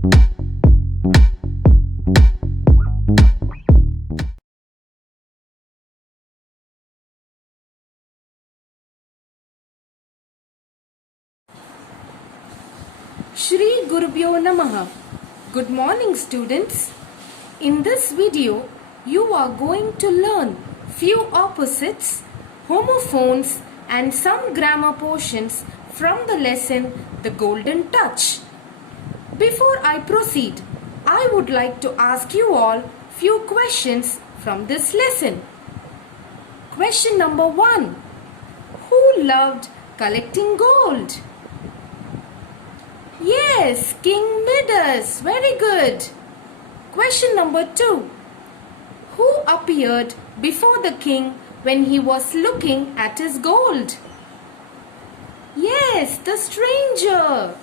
Shri Gurubhyo Namaha. Good morning, students. In this video, you are going to learn few opposites, homophones and some grammar portions from the lesson The Golden Touch. Before I proceed, I would like to ask you all few questions from this lesson. Question number 1. Who loved collecting gold? Yes, King Midas. Very good. Question number 2. Who appeared before the king when he was looking at his gold? Yes, the stranger.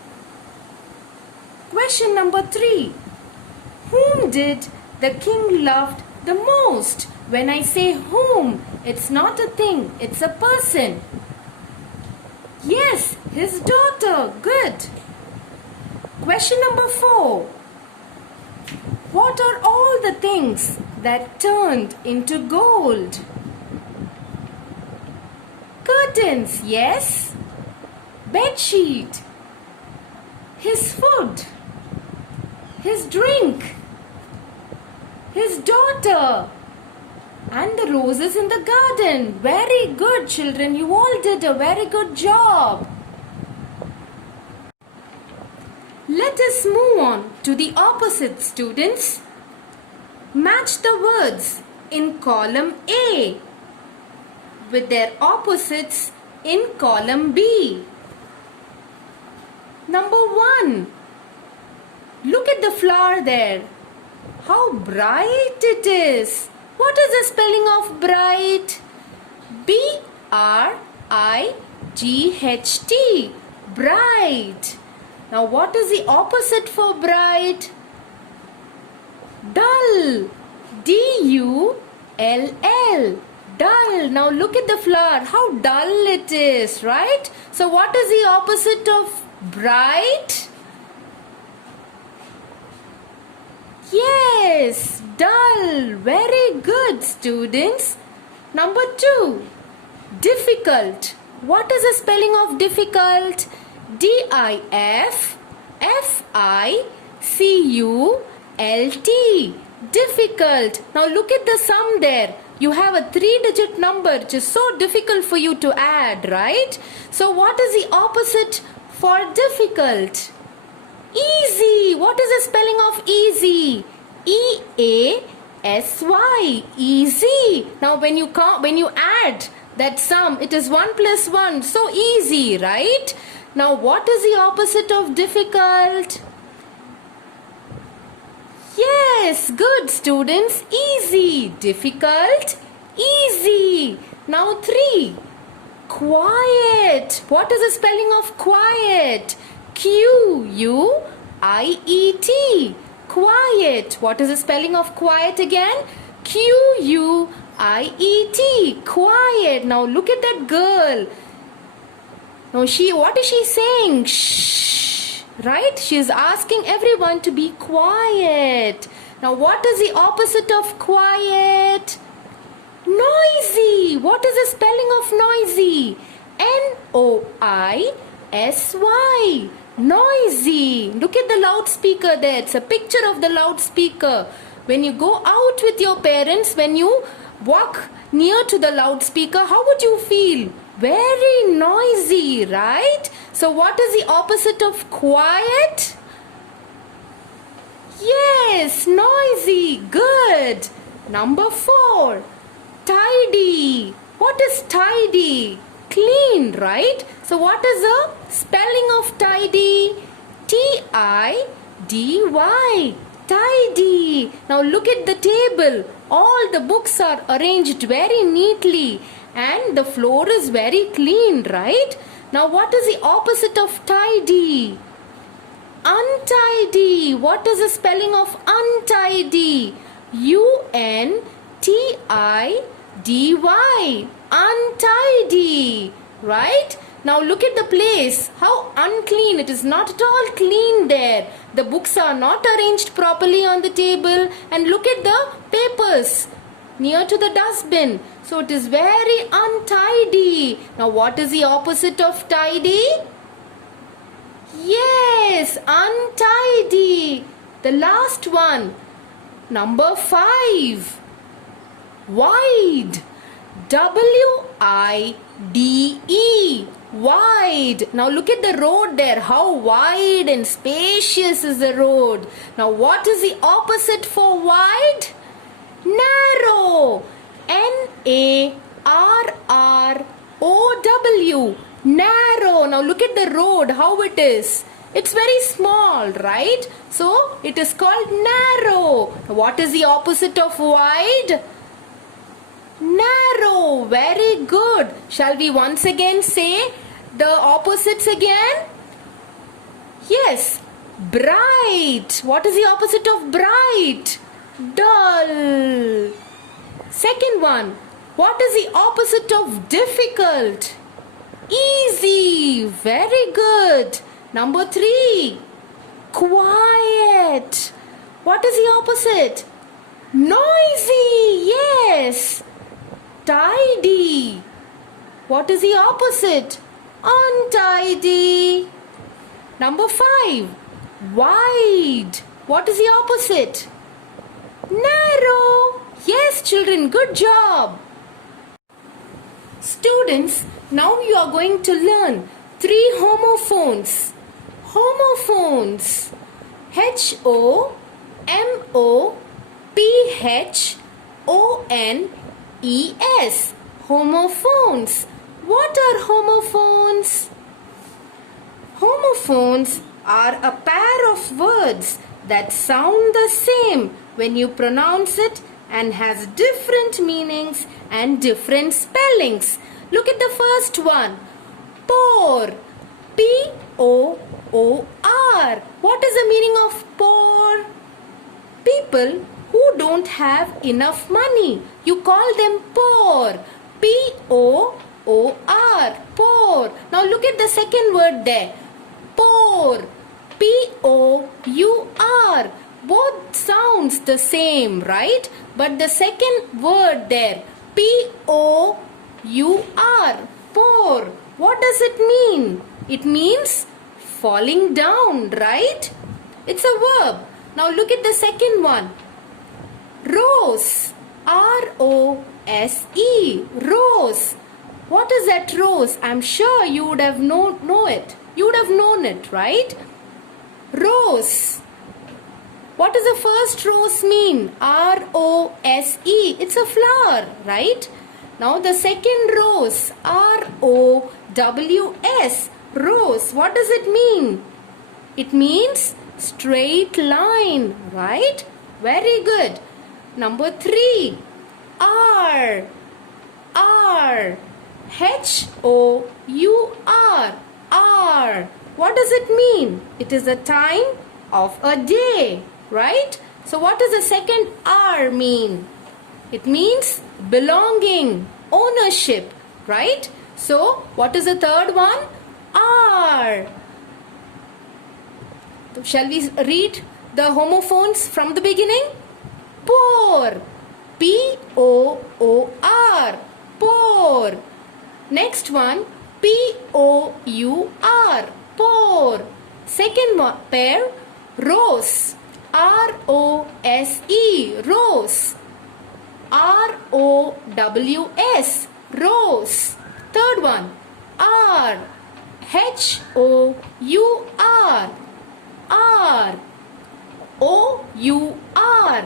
Question number 3. Whom did the king love the most? When I say whom, it's not a thing, it's a person. Yes, his daughter. Good. Question number 4. What are all the things that turned into gold? Curtains, yes. Bedsheet. His food. His drink. His daughter. And the roses in the garden. Very good, children. You all did a very good job. Let us move on to the opposite, students. Match the words in column A with their opposites in column B. Number 1. Look at the flower there. How bright it is. What is the spelling of bright? B-R-I-G-H-T. Bright. Now what is the opposite for bright? Dull. D-U-L-L. Dull. Now look at the flower. How dull it is, right? So what is the opposite of bright? Yes, dull. Very good, students. Number 2. Difficult. What is the spelling of difficult? D-I-F-F-I-C-U-L-T. Difficult. Now look at the sum there. You have a 3-digit number which is so difficult for you to add, right? So what is the opposite for difficult? Easy. What is the spelling of easy? E-A-S-Y. Easy. Now when you add that sum, it is 1 plus 1. So easy, right? Now what is the opposite of difficult? Yes, good, students. Easy. Difficult. Easy. Now 3. Quiet. What is the spelling of quiet? Q-U-I-E-T. Quiet. What is the spelling of quiet again? Q-U-I-E-T. Quiet. Now look at that girl. Now what is she saying? Shh. Right? She is asking everyone to be quiet. Now what is the opposite of quiet? Noisy. What is the spelling of noisy? N-O-I-S-Y. Noisy. Look at the loudspeaker there. It's a picture of the loudspeaker. When you go out with your parents, when you walk near to the loudspeaker, how would you feel? Very noisy, right? So what is the opposite of quiet? Yes, noisy. Good. Number 4. Tidy. What is tidy? Clean, right? So what is the spelling of tidy? T-I-D-Y. Tidy. Now look at the table. All the books are arranged very neatly and the floor is very clean, right? Now what is the opposite of tidy? Untidy. What is the spelling of untidy? U-N-T-I-D-Y. Untidy. Right? Now look at the place. How unclean. It is not at all clean there. The books are not arranged properly on the table. And look at the papers near to the dustbin. So it is very untidy. Now what is the opposite of tidy? Yes, untidy. The last one. Number 5. Wide. W-I-D-E. Wide. Now look at the road there. How wide and spacious is the road. Now what is the opposite for wide? Narrow. N-A-R-R-O-W. Narrow. Now look at the road, how it is. It's very small, right? So it is called narrow. What is the opposite of wide? Narrow. Very good. Shall we once again say the opposites again? Yes. Bright. What is the opposite of bright? Dull. Second one. What is the opposite of difficult? Easy. Very good. Number 3. Quiet. What is the opposite? Noisy. Yes. Tidy. What is the opposite? Untidy. Number 5. Wide. What is the opposite? Narrow. Yes, children, good job. Students, now you are going to learn 3 homophones. Homophones. H-O-M-O-P-H-O-N-E-S. Homophones. What are homophones? Homophones are a pair of words that sound the same when you pronounce it and has different meanings and different spellings. Look at the first one. Poor. P-O-O-R. What is the meaning of poor? People who don't have enough money. You call them poor. P-O-O-R. Poor. Now look at the second word there. Pour. P-O-U-R. Both sounds the same, right? But the second word there, P-O-U-R. Pour. What does it mean? It means falling down, right? It's a verb. Now look at the second one. Rose. R-O-S-E. Rose. What is that rose? I'm sure you would have know it. You would have known it, right? Rose. What does the first rose mean? R-O-S-E. It's a flower, right? Now the second rose. R-O-W-S. Rose. What does it mean? It means straight line, right? Very good. Number 3. R. R. H-O-U-R. R. What does it mean? It is the time of a day, right? So what does the second R mean? It means belonging, ownership, right? So what is the third one? R. Shall we read the homophones from the beginning? Poor. P-O-O-R. Poor. Next one. P-O-U-R. Pour. Second one, pair. Rose. R-O-S-E. Rose. R-O-W-S. Rose. Third one. R. H-O-U-R. R. O-U-R.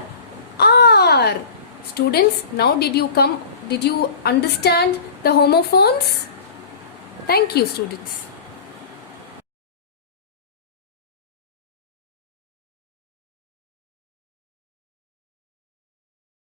R. Students, now did you understand the homophones? Thank you, students.